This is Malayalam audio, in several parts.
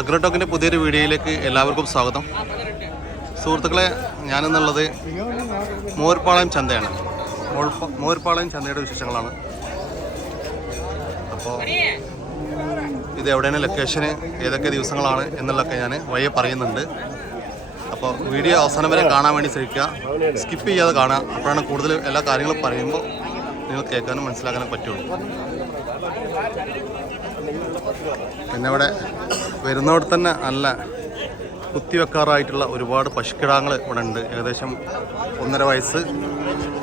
അഗ്രടോക്കിന്റെ പുതിയൊരു വീഡിയോയിലേക്ക് എല്ലാവർക്കും സ്വാഗതം. സുഹൃത്തുക്കളെ ഞാനെന്നുള്ളത് മോർപ്പാളയം ചന്തയാണ്. മോർപ്പാളയം ചന്തയുടെ വിശേഷങ്ങളാണ്. അപ്പോൾ ഇത് എവിടെയാണ് ലൊക്കേഷന് ഏതൊക്കെ ദിവസങ്ങളാണ് എന്നുള്ളതൊക്കെ ഞാൻ വഴിയെ പറയുന്നുണ്ട്. അപ്പോൾ വീഡിയോ അവസാനം വരെ കാണാൻ വേണ്ടി ശ്രമിക്കുക. സ്കിപ്പ് ചെയ്യാതെ കാണുക. അപ്പോഴാണ് കൂടുതൽ എല്ലാ കാര്യങ്ങളും പറയുമ്പോൾ നിങ്ങൾ കേൾക്കാനും മനസ്സിലാക്കാനും പറ്റുള്ളൂ. പിന്നെ ഇവിടെ വരുന്നവിടെ തന്നെ നല്ല കുത്തിവെക്കാറായിട്ടുള്ള ഒരുപാട് പശുക്കിടാങ്ങൾ ഇവിടെ ഉണ്ട്. ഏകദേശം ഒന്നര വയസ്സ്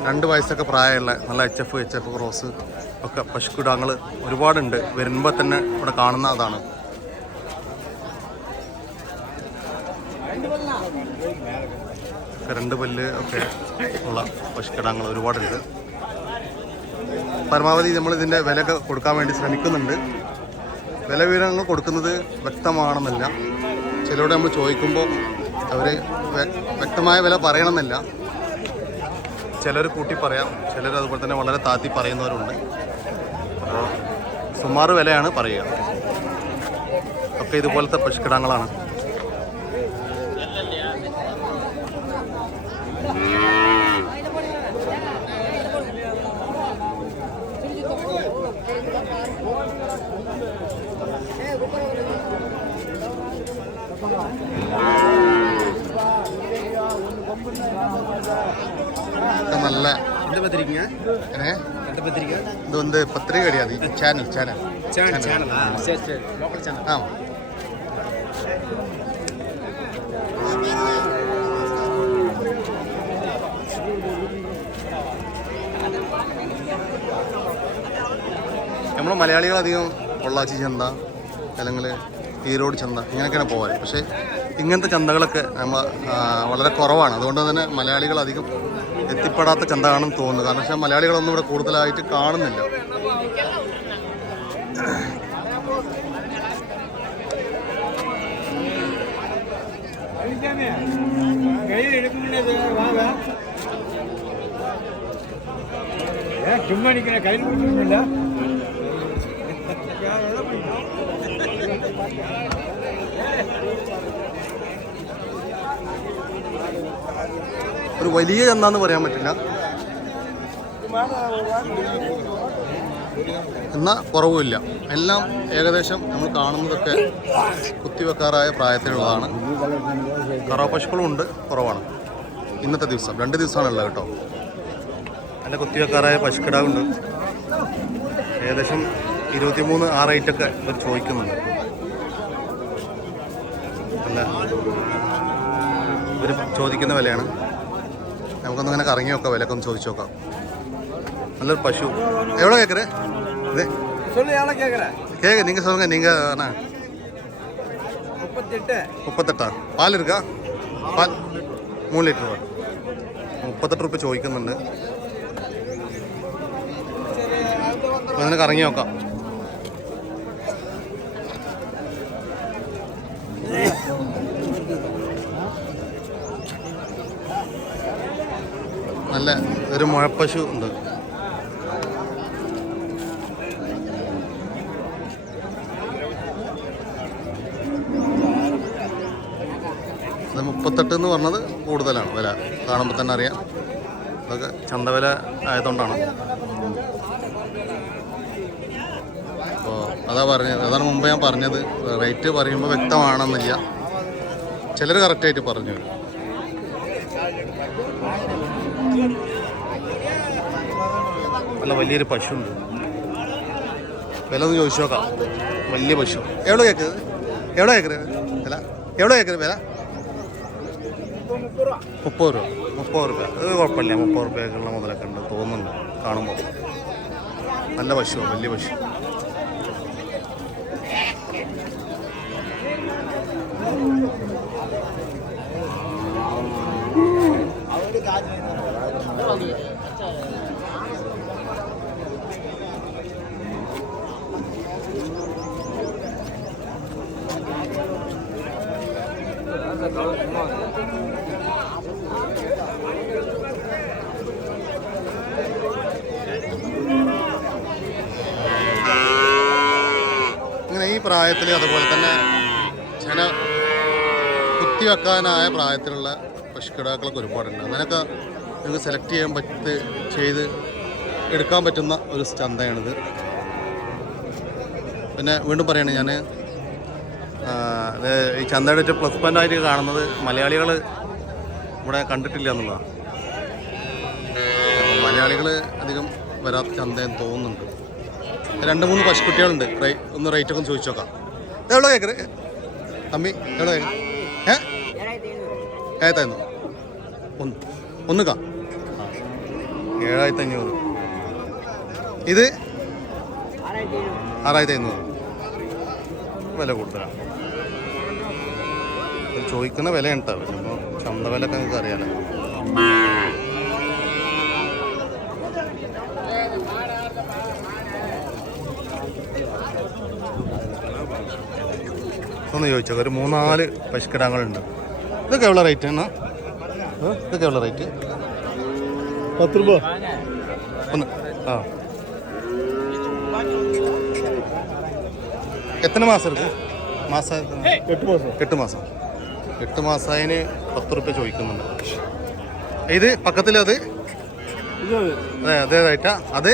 രണ്ട് വയസ്സൊക്കെ പ്രായമുള്ള നല്ല H F H F cross ഒക്കെ പശുക്കിടാങ്ങൾ ഒരുപാടുണ്ട്. വരുമ്പോൾ തന്നെ ഇവിടെ കാണുന്ന അതാണ്. രണ്ട് പല്ല് ഒക്കെ ഉള്ള പശുക്കിടാങ്ങൾ ഒരുപാടുണ്ട്. പരമാവധി നമ്മൾ ഇതിന്റെ വിലയൊക്കെ കൊടുക്കാൻ വേണ്ടി ശ്രമിക്കുന്നുണ്ട്. വില വിവരങ്ങൾ കൊടുക്കുന്നത് വ്യക്തമാണെന്നില്ല. ചിലരോട് നമ്മൾ ചോദിക്കുമ്പോൾ അവർ വ്യക്തമായ വില പറയണമെന്നില്ല. ചിലർ കൂട്ടി പറയാം. ചിലർ അതുപോലെ തന്നെ വളരെ താത്തി പറയുന്നവരുണ്ട്. അപ്പോൾ സുമാറ് വിലയാണ് പറയുക. ഒക്കെ ഇതുപോലത്തെ പശുക്കിടങ്ങളാണ് ഒക്കെ നല്ല எந்த பத்திரிக்கைங்க ഏ? எந்த பத்திரிக்கை ഇത് വന്ന് പത്രിക கிடையாது ചാനൽ ചാനൽ சேனல் சேனலா சரி சரி லோக்கல் சேனல் ആ നമ്മൾ മലയാളികൾ അധികം പൊള്ളാച്ചി ചന്ത അല്ലെങ്കിൽ ഈരോട് ചന്ത ഇങ്ങനെയൊക്കെയാണ് പോകാറ് പക്ഷേ ഇങ്ങനത്തെ ചന്തകളൊക്കെ നമ്മൾ വളരെ കുറവാണ് അതുകൊണ്ട് തന്നെ മലയാളികൾ അധികം എത്തിപ്പെടാത്ത ചന്തയാണെന്ന് തോന്നുന്നത് കാരണം പക്ഷേ മലയാളികളൊന്നും ഇവിടെ കൂടുതലായിട്ട് കാണുന്നില്ല. ചുമ്മാ കയ്യിൽ ഒരു വലിയ ചന്താന്ന് പറയാൻ പറ്റില്ല. എന്നാൽ കുറവുമില്ല. എല്ലാം ഏകദേശം നമ്മൾ കാണുന്നതൊക്കെ കുത്തിവെക്കാറായ പ്രായത്തിലുള്ളതാണ്. കറവ പശുക്കളും ഉണ്ട് കുറവാണ്. ഇന്നത്തെ ദിവസം രണ്ട് ദിവസമാണുള്ളത് കേട്ടോ. എന്റെ കുത്തിവെക്കാറായ പശുക്കിടാവുണ്ട്. ഏകദേശം ഇരുപത്തിമൂന്ന് ആ റേറ്റൊക്കെ ഇവർ ചോദിക്കുന്നുണ്ട്. അല്ല ഇവർ ചോദിക്കുന്ന വിലയാണ്. നമുക്കൊന്ന് ഇങ്ങനെ കറങ്ങി നോക്കാം വിലക്ക് ഒന്ന് ചോദിച്ചു നോക്കാം നല്ലൊരു പശു എവിടെ കേക്കറേ ഇത് சொல்லு எவ்வளோ கேட்குறேன் கேட்க நீங்கள் சொல்லுங்க நீங்கள் அண்ணா முப்பத்தெட்டு മുപ്പത്തെട്ടാ പാലെടുക്ക പാൽ മൂന്ന് ലിറ്റർ പാൽ മുപ്പത്തെട്ട് റുപ്യ ചോദിക്കുന്നുണ്ട് അങ്ങനെ കറങ്ങി നോക്കാം ഒരു മുഴപ്പശു ഉണ്ട്. ഇത് മുപ്പത്തെട്ട് എന്ന് പറഞ്ഞത് കൂടുതലാണ് വില. കാണുമ്പോൾ തന്നെ അറിയാം. അതൊക്കെ ചന്തവില ആയതുകൊണ്ടാണ്. അപ്പോൾ അതാ പറഞ്ഞത്. അതാണ് മുമ്പ് ഞാൻ പറഞ്ഞത്. റേറ്റ് പറയുമ്പോൾ വ്യക്തമാണെന്നില്ല. ചിലർ കറക്റ്റായിട്ട് പറഞ്ഞു നല്ല വലിയൊരു പശു ഉണ്ട് വില ഒന്ന് ചോദിച്ചു നോക്കാം. വലിയ പശു. എവിടെ കേൾക്കുന്നത് എവിടെ കേൾക്കുന്നത് വില. എവിടെ കേൾക്കുന്നത് വില? മുപ്പത് രൂപ. മുപ്പത് രൂപ. അത് കുഴപ്പമില്ല. മുപ്പത് രൂപയൊക്കെയുള്ള മുതലൊക്കെ ഉണ്ട് തോന്നുന്നുണ്ട് കാണുമ്പോൾ. നല്ല പശു വലിയ പശു. പ്രായത്തിൽ അതുപോലെ തന്നെ ചെന കുത്തിവെക്കാനായ പ്രായത്തിലുള്ള പശുക്കിടാക്കളൊക്കെ ഒരുപാടുണ്ട്. അങ്ങനെയൊക്കെ നിങ്ങൾക്ക് സെലക്ട് ചെയ്യാൻ പറ്റ് ചെയ്ത് എടുക്കാൻ പറ്റുന്ന ഒരു ചന്തയാണിത്. പിന്നെ വീണ്ടും പറയണേ ഞാൻ ഈ ചന്തയുടെ ഒരു പ്ലസ് പോയിന്റ് ആയിട്ട് കാണുന്നത് മലയാളികൾ ഇവിടെ കണ്ടിട്ടില്ല എന്നുള്ളതാണ്. മലയാളികൾ അധികം വരാത്ത ചന്തയെന്ന് തോന്നുന്നുണ്ട്. രണ്ട് മൂന്ന് പശുക്കുട്ടികളുണ്ട്. ഒന്ന് റേറ്റ് ഒക്കെ ചോദിച്ചു നോക്കാം. എവിടെ കേക്കറ് തമ്മി എവിടെ ഏ? ഏതായിരുന്നു ഒന്ന്. ഒന്ന് കാ. ഏഴായിരത്തി അഞ്ഞൂറ്. ഇത്? ആറായിരത്തി അഞ്ഞൂറ്. വില കൂടുതലാണ് ചോദിക്കുന്ന വില ഉണ്ടാവും ചന്ത വില ഒക്കെ നിങ്ങൾക്ക് അറിയാലോ ഒന്ന് ചോദിച്ചോ ഒരു മൂന്നാൽ പശുക്കിടാങ്ങളുണ്ട് ഇതൊക്കെ എവിടെ റേറ്റ് എന്നാ ഇതൊക്കെ എവിടെ റേറ്റ് പത്ത് രൂപ. ഒന്ന്. ആ. എത്ര മാസം എടുക്കും? മാസം എട്ട് മാസം. എട്ട് മാസം. എട്ട് മാസമായതിന് പത്ത് റുപ്യ ചോദിക്കുന്നുണ്ട്. ഇത് പക്കത്തിലത് അത്? അതെ അതേതായിട്ടാ അത്?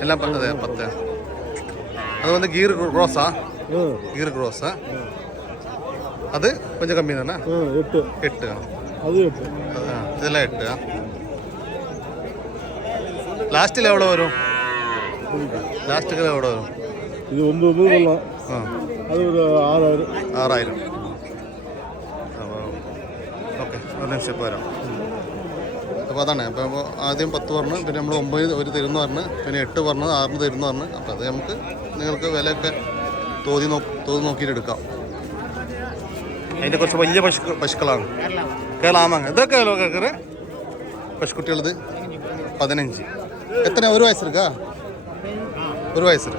എല്ലാം പ- അതെ പത്ത്. അത് വന്ന് ഗീർ ക്രോസാ തന്നെ ആ എട്ട്. എട്ട് ആ. അത് എട്ട്. ആ, ഇതെല്ലാം എട്ട് ആ. ലാസ്റ്റിൽ എവിടെ വരും? ലാസ്റ്റിൽ എവിടെ വരും? ഇത് ഒന്ന് ഒന്നുള്ള ആ. അത് ഒരു ആറായിരം. ആറായിരം. അപ്പോൾ ഓക്കെ ഒരു വരാം. അപ്പോൾ അതാണ് അപ്പോൾ അപ്പോൾ ആദ്യം പത്ത് പറഞ്ഞ് പിന്നെ നമ്മൾ ഒമ്പത് ഒരു തരുന്ന പറഞ്ഞ് പിന്നെ എട്ട് പറഞ്ഞ് ആറിന് തരുന്ന പറഞ്ഞ് അപ്പോൾ അത് നമുക്ക് നിങ്ങൾക്ക് വിലയൊക്കെ തോതി നോ തോതി നോക്കിയിട്ട് എടുക്കാം അതിന്റെ കുറച്ച് വലിയ പശു പശുക്കളാണ്. കേളാമങ്ങ ഇതൊക്കെ കിലോ കേക്കറ്? പശുക്കുട്ടികളത് പതിനഞ്ച്. എത്ര? ഒരു വയസ്സെടുക്ക? ഒരു വയസ്സ്.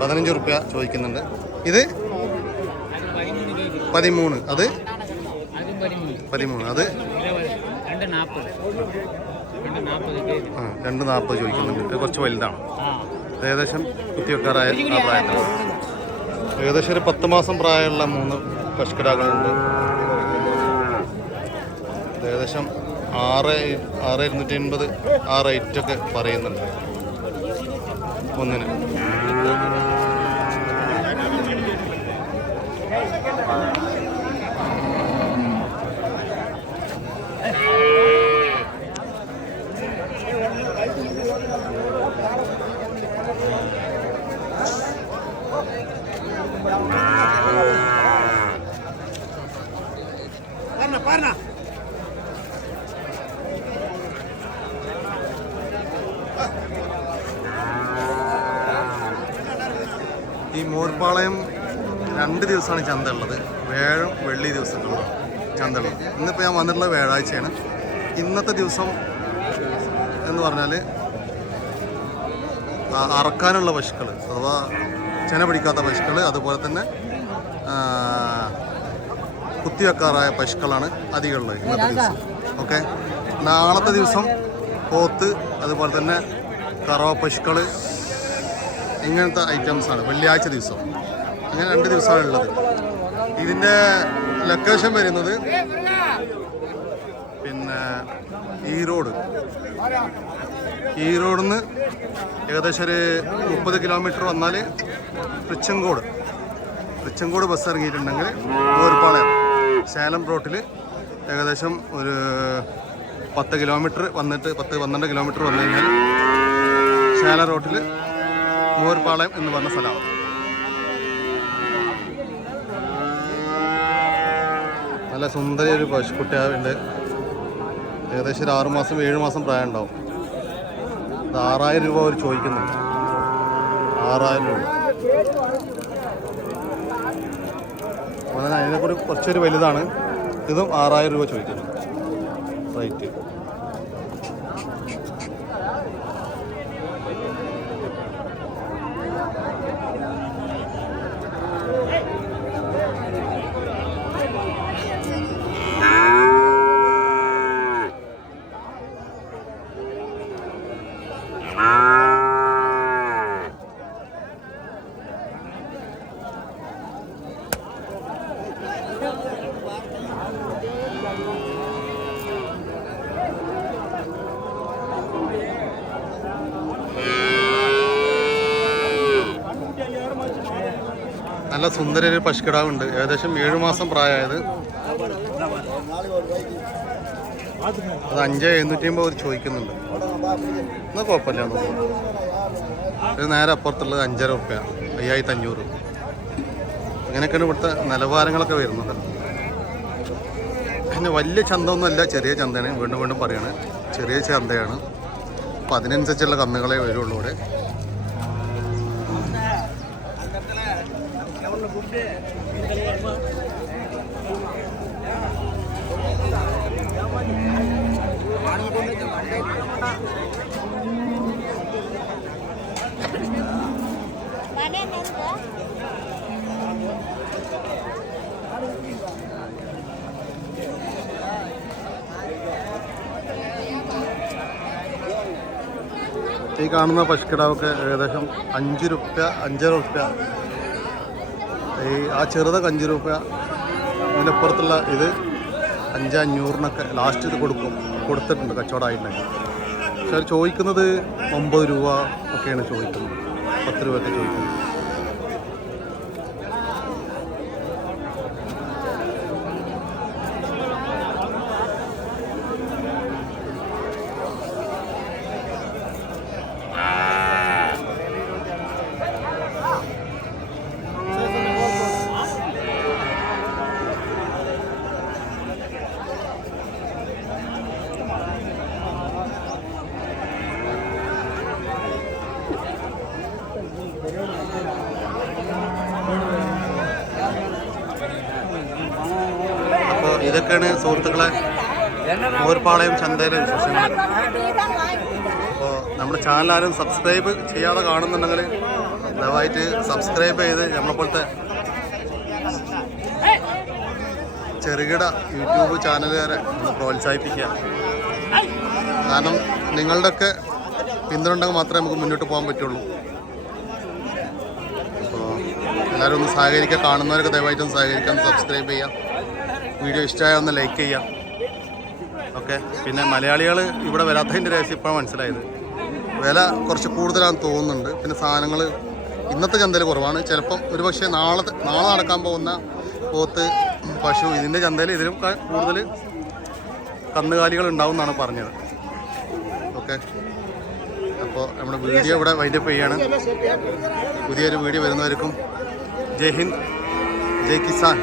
പതിനഞ്ച് റുപ്യ ചോദിക്കുന്നുണ്ട്. ഇത് പതിമൂന്ന്. അത് പതിമൂന്ന്. അത് ആ രണ്ട് നാൽപ്പത് ചോദിക്കുന്നുണ്ട്. കുറച്ച് വലുതാണ്. ഏകദേശം കുത്തിവെക്കാറായ ആ പ്രായത്തിൽ ഏകദേശം ഒരു പത്ത് മാസം പ്രായമുള്ള മൂന്ന് പശുക്കിടാക്കളുണ്ട് ഏകദേശം ആറ് ആറ് ഇരുന്നൂറ്റി എൺപത് ആ റേറ്റൊക്കെ പറയുന്നുണ്ട്. ഒന്നിന്. ഈ മോർപ്പാളയം രണ്ട് ദിവസമാണ് ചന്ത ഉള്ളത് വേഴം വെള്ളി ദിവസങ്ങളിലാണ് ചന്ത ഉള്ളത് ഇന്നിപ്പോൾ ഞാൻ വന്നിട്ടുള്ളത് വ്യാഴാഴ്ചയാണ്. ഇന്നത്തെ ദിവസം എന്ന് പറഞ്ഞാൽ അറക്കാനുള്ള പശുക്കൾ അഥവാ ചെന പിടിക്കാത്ത പശുക്കൾ അതുപോലെ തന്നെ കുത്തിവെക്കാറായ പശുക്കളാണ് അധികമുള്ളത് ഇന്നത്തെ ദിവസം. ഓക്കെ? നാളത്തെ ദിവസം പോത്ത് അതുപോലെ തന്നെ കറവ പശുക്കൾ ഇങ്ങനത്തെ ഐറ്റംസാണ് വെള്ളിയാഴ്ച ദിവസം. അങ്ങനെ രണ്ട് ദിവസമാണ് ഉള്ളത്. ഇതിന്റെ ലൊക്കേഷൻ വരുന്നത് പിന്നെ ഈറോഡ് ഈറോഡിൽ നിന്ന് ഏകദേശം ഒരു മുപ്പത് കിലോമീറ്റർ വന്നാൽ തൃച്ചങ്കോട്. തൃച്ചങ്കോട് ബസ് ഇറങ്ങിയിട്ടുണ്ടെങ്കിൽ ഓർപ്പാളയം സേലം റോട്ടിൽ ഏകദേശം ഒരു പത്ത് കിലോമീറ്റർ വന്നിട്ട് പത്ത് പന്ത്രണ്ട് കിലോമീറ്റർ വന്നു കഴിഞ്ഞാൽ സേലം റോട്ടിൽ മോർപ്പാളയം എന്ന് പറഞ്ഞ സ്ഥലമാണ്. നല്ല സുന്ദരി ഒരു പശുക്കുട്ടിയുണ്ട് ഏകദേശം ഒരു ആറുമാസം ഏഴ് മാസം പ്രായം ഉണ്ടാവും ഇത് ആറായിരം രൂപ അവർ ചോദിക്കുന്നുണ്ട്. ആറായിരം രൂപ. അതിനെക്കൂടി അതിനെ കൂടി കുറച്ചൊരു വലുതാണ്. ഇതും ആറായിരം രൂപ ചോദിക്കുന്നു. റേറ്റ്. നല്ല സുന്ദര ഒരു പശുക്കിടാവുണ്ട്. ഏകദേശം ഏഴു മാസം പ്രായമായത്. അത് അഞ്ച് എഴുന്നൂറ്റി അമ്പത് ചോദിക്കുന്നുണ്ട്. എന്നാൽ കുഴപ്പമില്ല ഒരു നേരെ അപ്പുറത്തുള്ളത് അഞ്ചര റുപ്യ അയ്യായിരത്തി അഞ്ഞൂറ് അങ്ങനെയൊക്കെയാണ് ഇവിടുത്തെ നിലവാരങ്ങളൊക്കെ വരുന്നത്. പിന്നെ വലിയ ചന്തമൊന്നുമല്ല ചെറിയ ചന്തയാണ്. വീണ്ടും വീണ്ടും പറയാണ് ചെറിയ ചന്തയാണ്. അപ്പം അതിനനുസരിച്ചുള്ള കന്നുകളെ വരുള്ളൂ ഇവിടെ. ഈ കാണുന്ന പശുക്കിടാവൊക്കെ ഏകദേശം അഞ്ച് രൂപ അഞ്ചര റുപ്യ. ഈ ആ ചെറുത അഞ്ച് രൂപ അതിനപ്പുറത്തുള്ള ഇത് അഞ്ചഞ്ഞൂറിനൊക്കെ ലാസ്റ്റ് ഇത് കൊടുക്കും. കൊടുത്തിട്ടുണ്ട് കച്ചവടമായിട്ടുണ്ടെങ്കിൽ പക്ഷെ അവർ ചോദിക്കുന്നത് ഒമ്പത് രൂപ ഒക്കെയാണ് ചോദിക്കുന്നത്. പത്ത് രൂപയൊക്കെ ചോദിക്കുന്നത്. അപ്പോൾ ഇതൊക്കെയാണ് സുഹൃത്തുക്കളെ ഓർപ്പാളയം ചന്തയിലെ വിശേഷങ്ങൾ. അപ്പോൾ നമ്മുടെ ചാനൽ ആരും സബ്സ്ക്രൈബ് ചെയ്യാതെ കാണുന്നുണ്ടെങ്കിൽ ദയവായിട്ട് സബ്സ്ക്രൈബ് ചെയ്ത് നമ്മളെപ്പോലത്തെ ചെറുകിട യൂട്യൂബ് ചാനലുകാരെ ഒന്ന് പ്രോത്സാഹിപ്പിക്കുക. കാരണം നിങ്ങളുടെയൊക്കെ പിന്തുണ ഉണ്ടെങ്കിൽ മാത്രമേ നമുക്ക് മുന്നോട്ട് പോകാൻ പറ്റുള്ളൂ. അപ്പോൾ എല്ലാവരും ഒന്ന് സഹകരിക്കുക കാണുന്നവരൊക്കെ ദയവായിട്ടൊന്ന് സഹകരിക്കുക ഒന്ന് സബ്സ്ക്രൈബ് ചെയ്യാം വീഡിയോ ഇഷ്ടമായ ഒന്ന് ലൈക്ക് ചെയ്യാം ഓക്കെ പിന്നെ മലയാളികൾ ഇവിടെ വരാത്തതിന്റെ രഹസ്യം ഇപ്പോഴാണ് മനസ്സിലായത്. വില കുറച്ച് കൂടുതലാണെന്ന് തോന്നുന്നുണ്ട്. പിന്നെ സാധനങ്ങൾ ഇന്നത്തെ ചന്തയിൽ കുറവാണ്. ചിലപ്പം ഒരു പക്ഷേ നാളെ നാളെ നടക്കാൻ പോകുന്ന പോത്ത് പശു ഇതിന്റെ ചന്തയിൽ ഇതിലും കൂടുതൽ കന്നുകാലികൾ ഉണ്ടാവും എന്നാണ് പറഞ്ഞത്. ഓക്കെ. അപ്പോൾ നമ്മുടെ വീഡിയോ ഇവിടെ വൈൻഡപ്പ് ചെയ്യാണ്. പുതിയൊരു വീഡിയോ വരുന്നവർക്കും ജയ് ഹിന്ദ് ജയ് കിസാൻ.